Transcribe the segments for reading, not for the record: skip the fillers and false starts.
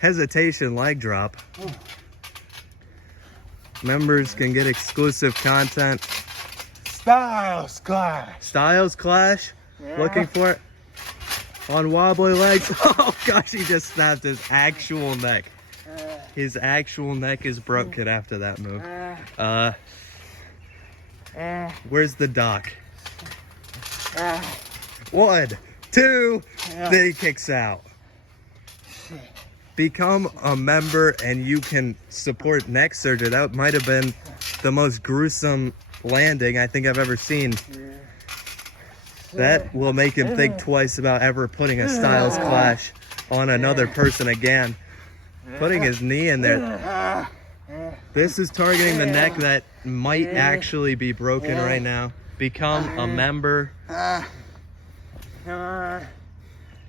hesitation leg drop. Members can get exclusive content. Styles Clash. Styles Clash. Yeah. Looking for it. On wobbly legs. Oh gosh, he just snapped his actual neck. His actual neck is broken after that move. Where's the doc? 1, 2, then he kicks out. Become a member and you can support neck surgery. That might have been the most gruesome landing I think I've ever seen. That will make him think twice about ever putting a Styles Clash on another person again. Putting his knee in there. This is targeting the neck that might actually be broken right now. Become a member.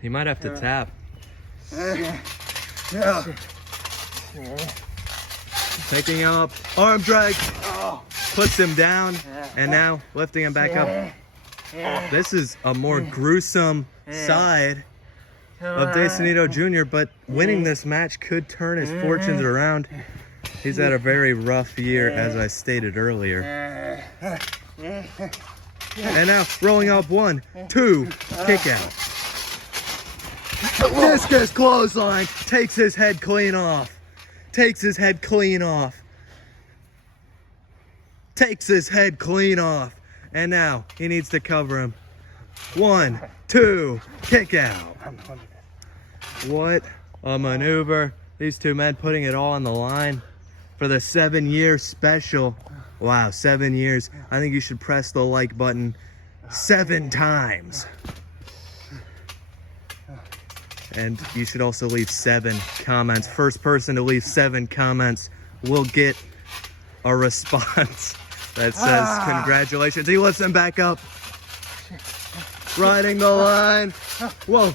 He might have to tap. Picking him up, arm drag, puts him down, and now lifting him back up. This is a more gruesome side of Sonido Jr., but winning this match could turn his fortunes around. He's had a very rough year, as I stated earlier. And now rolling off 1, 2, kick out. Discus clothesline, takes his head clean off. Takes his head clean off. Takes his head clean off. And now he needs to cover him. 1, 2, kick out. What a maneuver. These two men putting it all on the line for the 7-year special. Wow, 7 years. I think you should press the like button 7 times. And you should also leave 7 comments. First person to leave 7 comments will get a response that says congratulations. He lifts him back up. Riding the line. Whoa.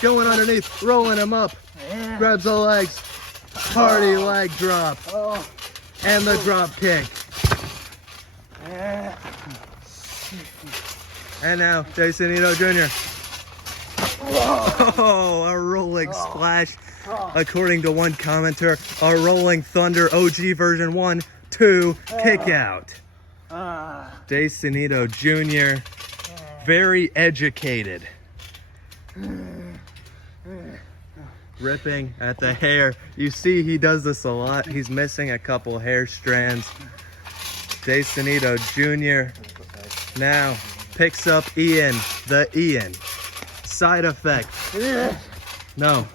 Going underneath. Rolling him up. Grabs the legs. Party leg drop. And the drop kick. And now Sonido Jr. Oh, a rolling splash. According to one commenter, a rolling thunder OG version 1, 2, kick out. Sonido Jr. Very educated. Ripping at the hair. You see he does this a lot. He's missing a couple hair strands. Sonido Jr. now picks up Ian, the Ian. Side effect. No.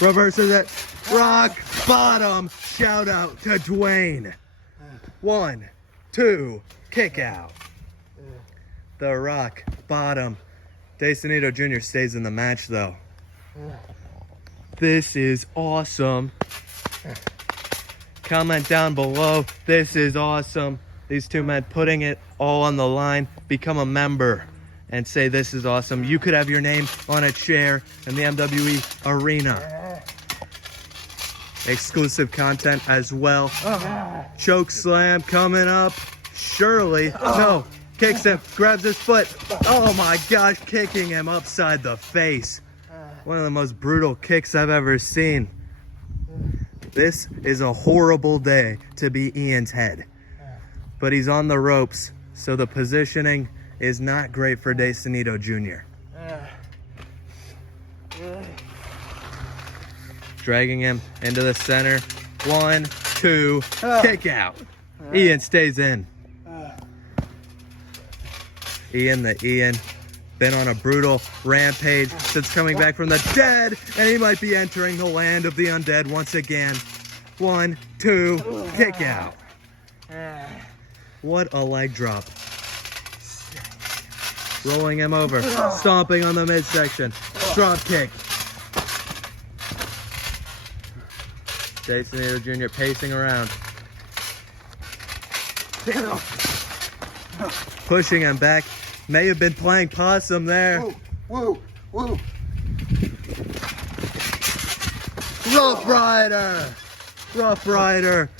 Reverses it. Rock bottom. Shout out to Dwayne. 1, 2, kick out. The rock bottom. Sonido Jr. stays in the match though. This is awesome. Comment down below. This is awesome. These two men putting it all on the line. Become a member and say this is awesome. You could have your name on a chair in the MWE arena. Exclusive content as well. Choke slam coming up. Shirley, no, kicks him, grabs his foot. Oh my gosh, kicking him upside the face. One of the most brutal kicks I've ever seen. This is a horrible day to be Ian's head. But he's on the ropes, so the positioning is not great for Sonido Jr. Dragging him into the center. 1, 2, kick out. Ian stays in. Ian the Ian. Been on a brutal rampage since coming back from the dead, and he might be entering the land of the undead once again. 1, 2, kick out. What a leg drop. Rolling him over, stomping on the midsection. Drop kick. Sonido Jr. pacing around. Pushing him back. May have been playing possum there. Whoa. Rough Rider. Rough Rider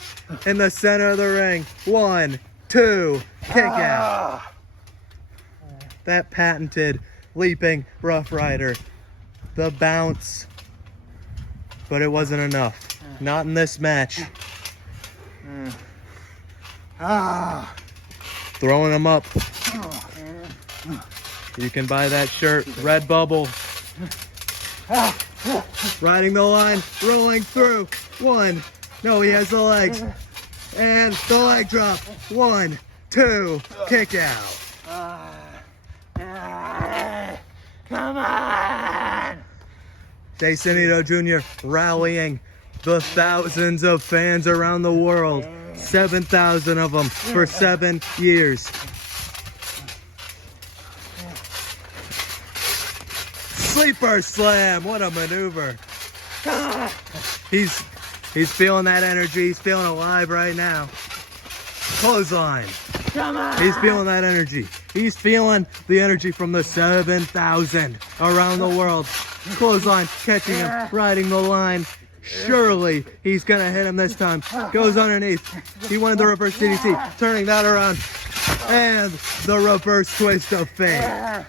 in the center of the ring. 1, 2, kick out. That patented leaping Rough Rider. The bounce. but it wasn't enough. Not in this match. Throwing him up. You can buy that shirt, Redbubble. Riding the line, rolling through. 1. No, he has the legs. And the leg drop. 1, 2, kick out. Come on! Sonido Jr. rallying the thousands of fans around the world. 7,000 of them for 7 years. Sleeper slam, what a maneuver. He's feeling that energy, he's feeling alive right now. Clothesline. Come on! He's feeling that energy. He's feeling the energy from the 7,000 around the world. Clothesline, catching him, riding the line. Surely he's gonna hit him this time. Goes underneath. He wanted the reverse DDT, turning that around. And the reverse twist of fate.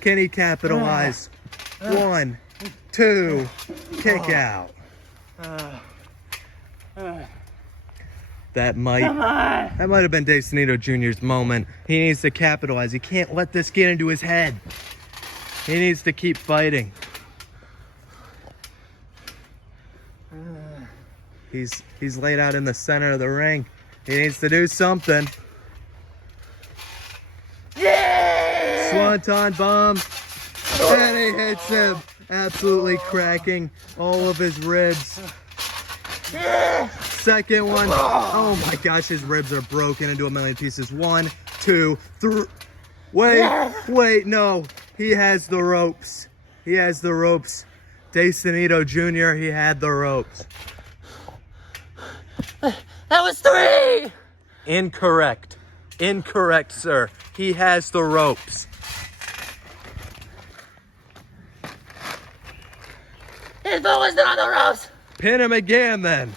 Can he capitalize? 1, 2, kick out. That might have been Sonido Jr.'s moment. He needs to capitalize. He can't let this get into his head. He needs to keep fighting. He's laid out in the center of the ring. He needs to do something. Yeah! Swanton bomb. And he hits him. Absolutely cracking all of his ribs. Second one. Oh my gosh, his ribs are broken into a million pieces. 1, 2, 3. Wait, no. He has the ropes. He has the ropes. Sonido Jr., he had the ropes. That was 3! Incorrect. Incorrect, sir. He has the ropes. His foot was not on the ropes! Pin him again then.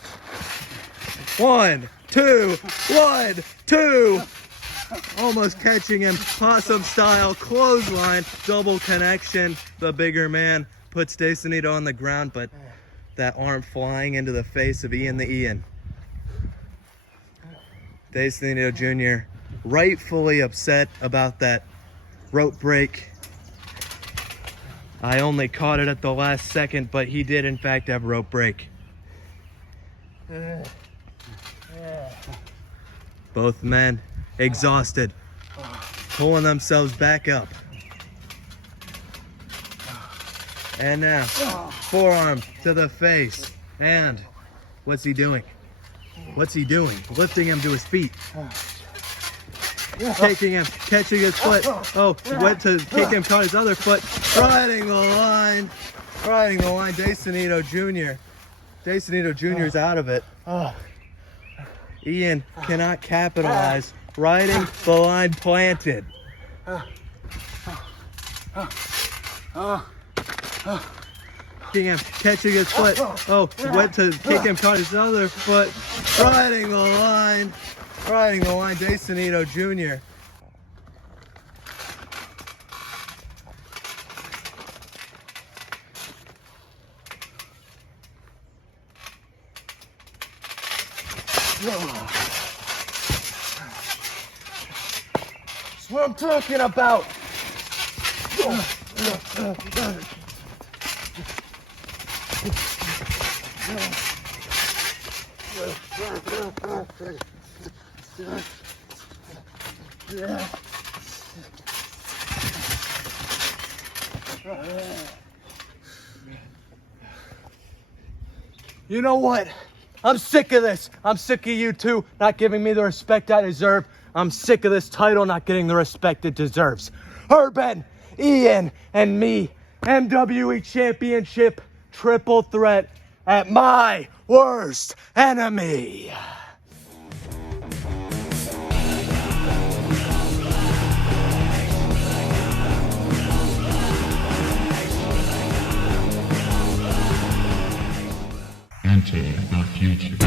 1, 2, 1, 2. Almost catching him. Possum style clothesline. Double connection. The bigger man puts Sonido on the ground, but that arm flying into the face of Ian the Ian. Sonido Jr. rightfully upset about that rope break. I only caught it at the last second, but he did in fact have rope break. Both men exhausted, pulling themselves back up. And now, forearm to the face. And what's he doing? What's he doing? Lifting him to his feet. Taking him, catching his foot. Oh, went to kick him, caught his other foot. Riding the line. Riding the line. Sonido Jr. Sonido Jr.'s out of it. Ian cannot capitalize. Riding the line planted. Kicking him, catching his foot. Oh, went to kick him, caught his other foot. Riding the line. Riding the line, Sonido Jr. That's what I'm talking about. You know what? I'm sick of this. I'm sick of you two not giving me the respect I deserve. I'm sick of this title not getting the respect it deserves. Urban, Ian, and me, MWE Championship triple threat at my worst enemy. Enter the future.